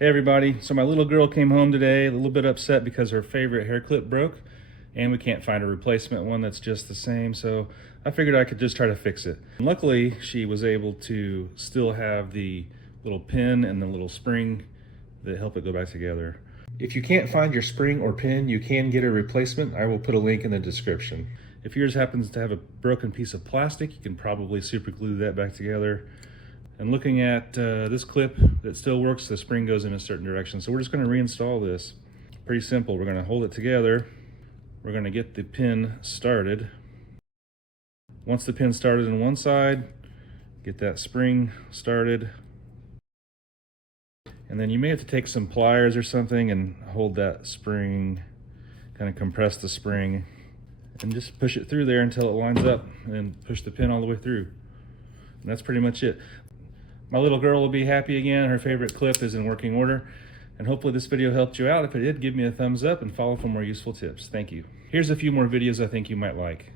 Hey everybody, so my little girl came home today a little bit upset because her favorite hair clip broke and we can't find a replacement one that's just the same, so I figured I could just try to fix it. Luckily, she was able to still have the little pin and the little spring that help it go back together. If you can't find your spring or pin, you can get a replacement. I will put a link in the description. If yours happens to have a broken piece of plastic, you can probably super glue that back together. And looking at this clip that still works, the spring goes in a certain direction. So we're just going to reinstall this. Pretty simple. We're going to hold it together. We're going to get the pin started. Once the pin started on one side, get that spring started. And then you may have to take some pliers or something and hold that spring, kind of compress the spring, and just push it through there until it lines up, and then push the pin all the way through. And that's pretty much it. My little girl will be happy again. Her favorite clip is in working order. And hopefully this video helped you out. If it did, give me a thumbs up and follow for more useful tips. Thank you. Here's a few more videos I think you might like.